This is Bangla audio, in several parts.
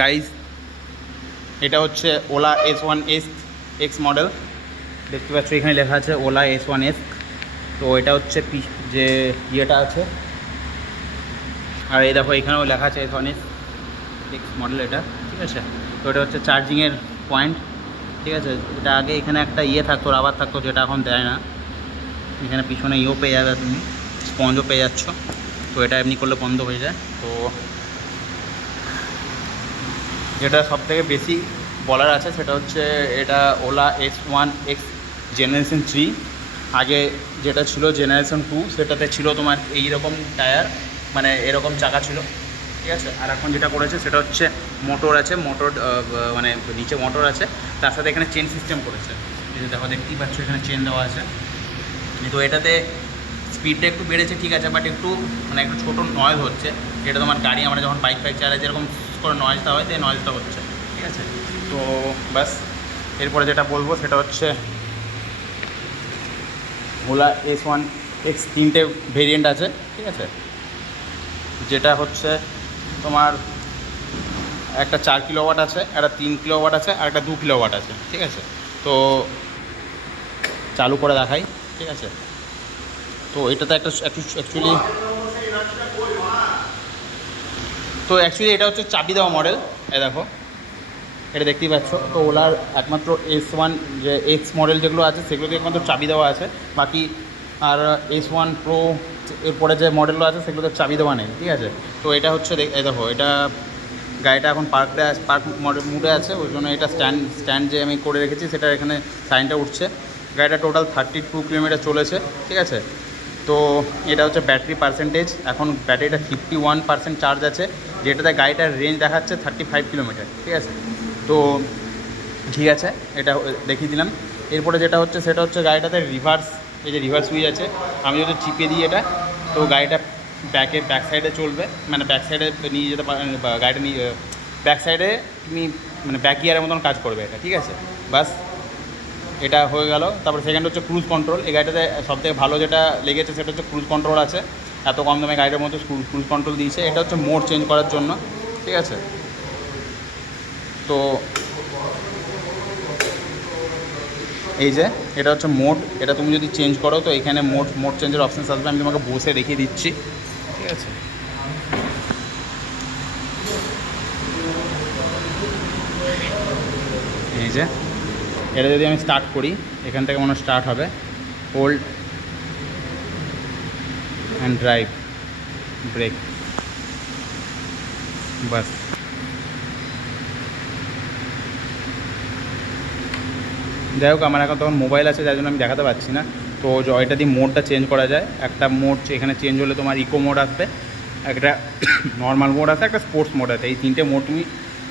গাইজ, এটা হচ্ছে ওলা S1S X মডেল। দেখতে পাচ্ছ এখানে লেখা আছে ওলা S1S। তো এটা হচ্ছে যে ইয়েটা আছে, আর এই দেখো এখানেও লেখা আছে S1S X মডেল এটা, ঠিক আছে। তো এটা হচ্ছে চার্জিংয়ের পয়েন্ট, ঠিক আছে। এটা আগে এখানে একটা ইয়ে থাকতো, রাবার থাকতো, যেটা এখন দেয় না। এখানে পিছনে ইয়েও পেয়ে যাবে, তুমি স্পঞ্জও পেয়ে যাচ্ছ। তো এটা এমনি করলে বন্ধ হয়ে যায়। তো যেটা সবথেকে বেশি বলার আছে সেটা হচ্ছে এটা ওলা S1X জেনারেশন 3। আগে যেটা ছিল জেনারেশন 2, সেটাতে ছিল তোমার এইরকম টায়ার, মানে এরকম চাকা ছিল, ঠিক আছে। আর এখন যেটা করেছে সেটা হচ্ছে মোটর আছে, মোটর মানে নিচে মোটর আছে, তার সাথে এখানে চেন সিস্টেম করেছে। এই যে দেখো, দেখতেই পাচ্ছ এখানে চেন দেওয়া আছে। তো এটাতে স্পিডটা একটু বেড়েছে, ঠিক আছে, বাট একটু মানে একটু ছোটো নয়েজ হচ্ছে, যেটা তোমার গাড়ি আমরা যখন বাইক চালাই যেরকম করে নয়েজটা হয়, সেই নয়েজটা হচ্ছে, ঠিক আছে। তো ব্যাস, এরপরে যেটা বলবো সেটা হচ্ছে ওলা S1X 3টে ভেরিয়েন্ট আছে, ঠিক আছে। যেটা হচ্ছে তোমার একটা 4 কিলোওয়াট আছে, একটা 3 কিলোওয়াট আছে, আর একটা 2 কিলোওয়াট আছে, ঠিক আছে। তো চালু করে দেখাই, ঠিক আছে। তো এটাতে একটু অ্যাকচুয়ালি এটা হচ্ছে চাবি দেওয়া মডেল। এ দেখো, এটা দেখতেই পাচ্ছ। তো ওলার একমাত্র S1 যে X মডেল যেগুলো আছে সেগুলোতে একমাত্র চাবি দেওয়া আছে, বাকি আর S1 Pro এরপরে যে মডেলগুলো আছে সেগুলোতে চাবি দেওয়া নেই, ঠিক আছে। তো এটা হচ্ছে দেখো, এটা গাড়িটা এখন পার্ক মুডে আছে, ওই জন্য এটা স্ট্যান্ড যে আমি করে রেখেছি সেটা এখানে সাইনটা উঠছে। গাড়িটা টোটাল 32 কিলোমিটার চলেছে, ঠিক আছে। তো এটা হচ্ছে ব্যাটারি পার্সেন্টেজ, এখন ব্যাটারিটা 51% চার্জ আছে, যেটাতে গাড়িটার রেঞ্জ দেখাচ্ছে 35 কিলোমিটার, ঠিক আছে। তো ঠিক আছে, এটা দেখিয়ে দিলাম। এরপরে যেটা হচ্ছে সেটা হচ্ছে গাড়িটাতে রিভার্স, এই যে রিভার্স সুইচ আছে, আমি যদি চিপে দিই এটা, তো গাড়িটা ব্যাক সাইডে চলবে, মানে ব্যাক সাইডে নিয়ে যেতে পারেন, বা গাড়িটা নিয়ে ব্যাক সাইডে তুমি মানে ব্যাক গিয়ারের মতন কাজ করবে এটা, ঠিক আছে। বাস, এটা হয়ে গেল। তারপরে সেকেন্ড হচ্ছে ক্রুজ কন্ট্রোল। এই গাড়িটাতে সবথেকে ভালো যেটা লেগেছে সেটা হচ্ছে ক্রুজ কন্ট্রোল আছে। এত কম দামে গাড়িটার মধ্যে ক্রুজ কন্ট্রোল দিয়েছে। এটা হচ্ছে মোড চেঞ্জ করার জন্য, ঠিক আছে। তো এই যে এটা হচ্ছে মোড, এটা তুমি যদি চেঞ্জ করো তো এখানে মোড চেঞ্জের অপশানস আসবে। আমি তোমাকে বসে দেখিয়ে দিচ্ছি, ঠিক আছে। এই যে এটা যদি আমি স্টার্ট করি, এখান থেকে মনে স্টার্ট হবে, হোল্ড অ্যান্ড ড্রাইভ, ব্রেক, বাস। যাই হোক, আমার এখন তখন মোবাইল আছে যার জন্য আমি দেখাতে পারছি না। তো এটা দিয়ে মোডটা চেঞ্জ করা যায়। একটা মোড এখানে চেঞ্জ হলে তোমার ইকো মোড আসবে, একটা নর্মাল মোড আছে, একটা স্পোর্টস মোড আছে। এই 3টে মোড তুমি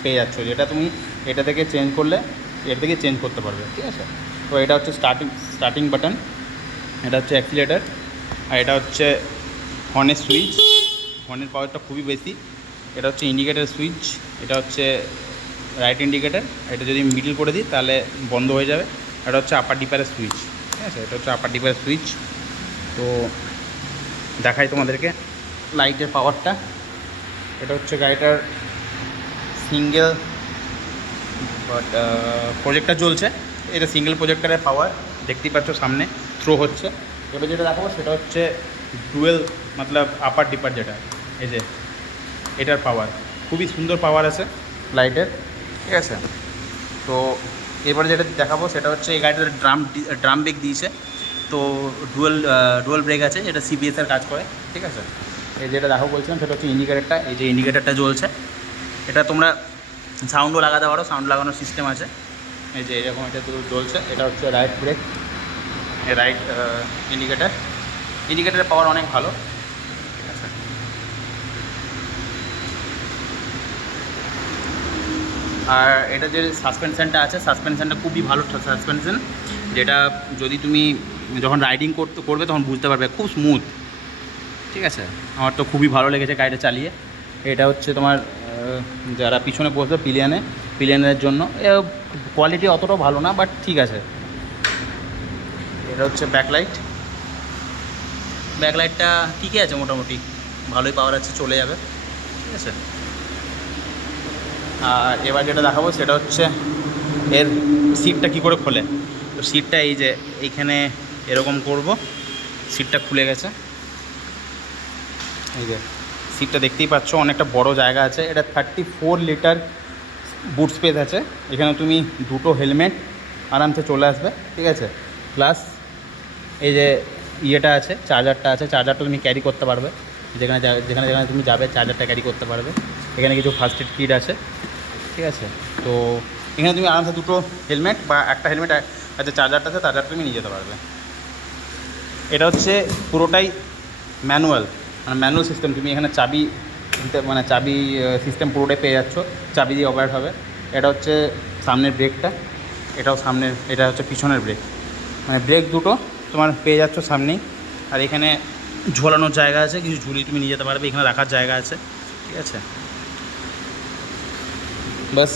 পেয়ে যাচ্ছ, যেটা তুমি এটা থেকে চেঞ্জ করলে এটা থেকে চেঞ্জ করতে পারবে, ঠিক আছে। তো এটা হচ্ছে স্টার্টিং বাটন, এটা হচ্ছে অ্যাক্সিলেটার, আর এটা হচ্ছে হর্নের সুইচ। হর্নের পাওয়ারটা খুবই বেশি। এটা হচ্ছে ইন্ডিকেটার সুইচ, এটা হচ্ছে রাইট ইন্ডিকেটার। এটা যদি মিডল করে দিই তাহলে বন্ধ হয়ে যাবে। এটা হচ্ছে আপার ডিপারের সুইচ, ঠিক আছে। এটা হচ্ছে আপার ডিপারের সুইচ। তো দেখাই তোমাদেরকে লাইটের পাওয়ারটা। এটা হচ্ছে গাড়িটার সিঙ্গেল প্রজেক্টর জ্বলছে। এটা সিঙ্গেল প্রজেক্টরের পাওয়ার, দেখতেই পাচ্ছ সামনে থ্রো হচ্ছে। এবার যেটা দেখাবো সেটা হচ্ছে ডুয়েল মতলব আপার ডিপার, যেটা এই যে এটার পাওয়ার খুবই সুন্দর পাওয়ার আছে লাইটের, ঠিক আছে। তো এরপরে যেটা দেখাবো সেটা হচ্ছে এই গাড়িটার ড্রাম ব্রেক দিয়েছে। তো ডুয়েল ব্রেক আছে, যেটা সিবিএসের কাজ করে, ঠিক আছে। এই যেটা দেখো বলছিলাম সেটা হচ্ছে ইন্ডিকেটারটা, এই যে ইন্ডিকেটারটা জ্বলছে। এটা তোমরা সাউন্ডও লাগাতে পারো, সাউন্ড লাগানোর সিস্টেম আছে। এই যে এরকম এটা তো জ্বলছে। এটা হচ্ছে রাইট ব্রেক, রাইট ইন্ডিকেটারের পাওয়ার অনেক ভালো, ঠিক আছে। আর এটা যে সাসপেনশানটা আছে, সাসপেনশানটা খুবই ভালো সাসপেনশান, যেটা যদি তুমি যখন রাইডিং করবে তখন বুঝতে পারবে, খুব স্মুথ, ঠিক আছে। আমার তো খুবই ভালো লেগেছে গাড়িটা চালিয়ে। এটা হচ্ছে তোমার যারা পিছনে বসবে পিলিয়নের জন্য, কোয়ালিটি অতটাও ভালো না, বাট ঠিক আছে। এটা হচ্ছে ব্যাকলাইটটা ঠিকই আছে, মোটামুটি ভালোই পাওয়ার আছে, চলে যাবে, ঠিক আছে। আর এবার যেটা দেখাবো সেটা হচ্ছে এর সিটটা কী করে খোলে। তো সিটটা এই যে এইখানে এরকম করব, সিটটা খুলে গেছে। এই যে সিটটা দেখতেই পাচ্ছ, অনেকটা বড় জায়গা আছে। এটা 34 লিটার বুট স্পেস আছে। এখানে তুমি দুটো হেলমেট আরামসে চলে আসবে, ঠিক আছে। প্লাস এই যে ইয়েটা আছে, চার্জারটা আছে, চার্জারটা তুমি ক্যারি করতে পারবে, যেখানে যেখানে যেখানে তুমি যাবে চার্জারটা ক্যারি করতে পারবে। এখানে কিছু ফার্স্ট এড কিট আছে, ঠিক আছে। তো এখানে তুমি আরামসে দুটো হেলমেট বা একটা হেলমেট আছে, চার্জারটা আছে, চার্জারটা তুমি নিয়ে যেতে পারবে। এটা হচ্ছে পুরোটাই ম্যানুয়াল, মানে ম্যানুয়াল সিস্টেম। তুমি এখানে চাবি দিতে, মানে চাবি সিস্টেম পুরোটাই পেয়ে যাচ্ছ, চাবি দিয়ে অপারেট হবে। এটা হচ্ছে সামনের ব্রেকটা, এটাও সামনের, এটা হচ্ছে পিছনের ব্রেক, মানে ব্রেক দুটো তোমার পেয়ে যাচ্ছ সামনেই। আর এখানে ঝোলানোর জায়গা আছে, কিছু ঝুলি তুমি নিয়ে যেতে পারবে, এখানে রাখার জায়গা আছে, ঠিক আছে। বাস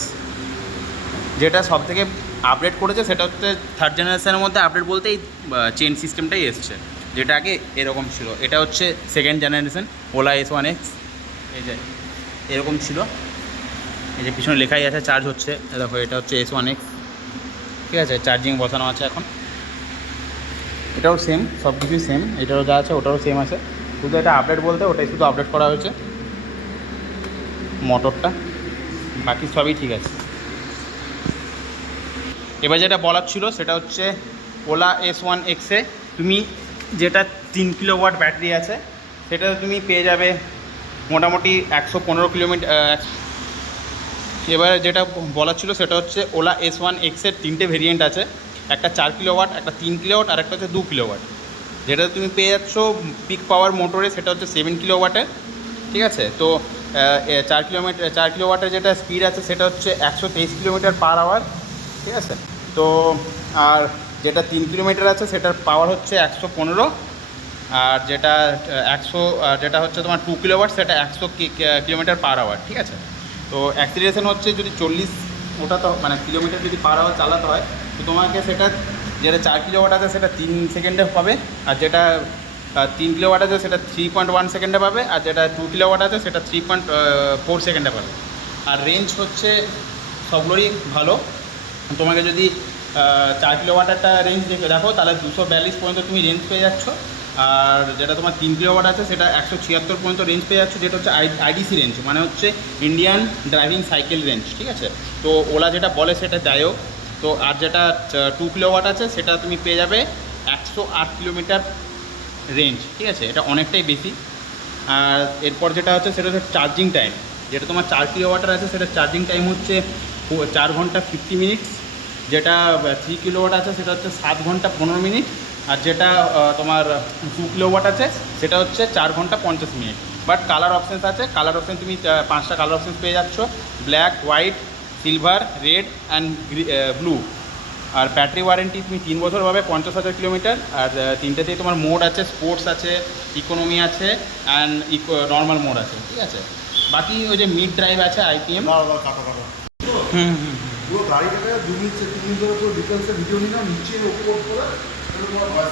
যেটা সব থেকে আপডেট করেছে সেটা হচ্ছে 3rd জেনারেশনের মধ্যে আপডেট বলতে এই চেন সিস্টেমটাই এসছে, যেটা আগে এরকম ছিল। এটা হচ্ছে 2nd জেনারেশন ওলা S1X। এই যে এরকম ছিল, এই যে পিছনে লেখাই আছে চার্জ হচ্ছে, দেখো এটা হচ্ছে S1X, ঠিক আছে। চার্জিং বসানো আছে এখন। এটাও সেম, সব কিছুই সেম, এটারও যা আছে ওটারও সেম আছে, শুধু এটা আপডেট বলতে ওটাই শুধু আপডেট করা হয়েছে মোটরটা, বাকি সবই ঠিক আছে। এবার যেটা বলার ছিল সেটা হচ্ছে ওলা S1X এ তুমি যেটা 3 কিলোওয়াট ব্যাটারি আছে সেটা তুমি পেয়ে যাবে মোটামুটি 115 কিলোমিটার। এবারে যেটা বলার ছিল সেটা হচ্ছে ওলা S1X এর 3টে ভেরিয়েন্ট আছে, একটা 4 কিলোওয়াট, একটা 3 কিলোওয়াট, আর একটা হচ্ছে 2 কিলোওয়াট। যেটা তুমি পেয়ে যাচ্ছ পিক পাওয়ার মোটরে সেটা হচ্ছে 7 কিলোওয়াটের, ঠিক আছে। তো 4 কিলোওয়াটের যেটা স্পিড আছে সেটা হচ্ছে 123 কিলোমিটার পার আওয়ার, ঠিক আছে। তো আর যেটা 3 কিলোমিটার আছে সেটার পাওয়ার হচ্ছে 115, আর যেটা 100 যেটা হচ্ছে তোমার 2 কিলোওয়াট সেটা 100 কিলোমিটার পার আওয়ার, ঠিক আছে। তো অ্যাক্সিলারেশন হচ্ছে যদি 40 ওটা তো মানে কিলোমিটার যদি পার আওয়ার চালাতে হয়, তো তোমাকে সেটা যেটা 4 কিলোওয়াট আছে সেটা 3 সেকেন্ডে পাবে, আর যেটা 3 কিলোওয়াট আছে সেটা 3.1 সেকেন্ডে পাবে, আর যেটা 2 কিলোওয়াট আছে সেটা 3.4 সেকেন্ডে পাবে। আর রেঞ্জ হচ্ছে সবগুলোরই ভালো। তোমাকে যদি 4 কিলোওয়াট একটা রেঞ্জ দেখো তাহলে 242 পর্যন্ত তুমি রেঞ্জ পেয়ে যাচ্ছ, আর যেটা তোমার 3 কিলোওয়াট আছে সেটা 176 পর্যন্ত রেঞ্জ পেয়ে যাচ্ছে, যেটা হচ্ছে আইডিসি রেঞ্জ, মানে হচ্ছে ইন্ডিয়ান ড্রাইভিং সাইকেল রেঞ্জ, ঠিক আছে। তো ওলা যেটা বলে সেটা যায়ও। তো আর যেটা 2 কিলোওয়াট আছে সেটা তুমি পেয়ে যাবে 108 কিলোমিটার রেঞ্জ, ঠিক আছে। এটা অনেকটাই বেশি। আর এরপর যেটা হচ্ছে সেটা হচ্ছে চার্জিং টাইম। যেটা তোমার 4 কিলোওয়াটের আছে সেটা চার্জিং টাইম হচ্ছে 4 ঘন্টা 50 মিনিটস, যেটা 3 কিলোওয়াট আছে সেটা হচ্ছে 7 ঘন্টা 15 মিনিট, আর যেটা তোমার 2 কিলোওয়াট আছে সেটা হচ্ছে 4 ঘন্টা 50 মিনিট। বাট কালার অপশানস আছে, কালার অপশান তুমি 5টা কালার অপশানস পেয়ে যাচ্ছ, black, white, silver, red and blue. আর ব্যাটারি ওয়ারেন্টি তুমি 3 বছর পাবে, 50,000 কিলোমিটার। আর তিনটেতেই তোমার মোড আছে, স্পোর্টস আছে, ইকোনমি আছে অ্যান্ড নর্মাল মোড আছে, ঠিক আছে। বাকি ওই যে মিড ড্রাইভ আছে IPM। পুরো গাড়িটাকে 2 মিনিট 3 মিনিট ধরে পুরো ডিটেলসে ভিডিও নিলাম, নিচে উপর করে তোমার ভয়েস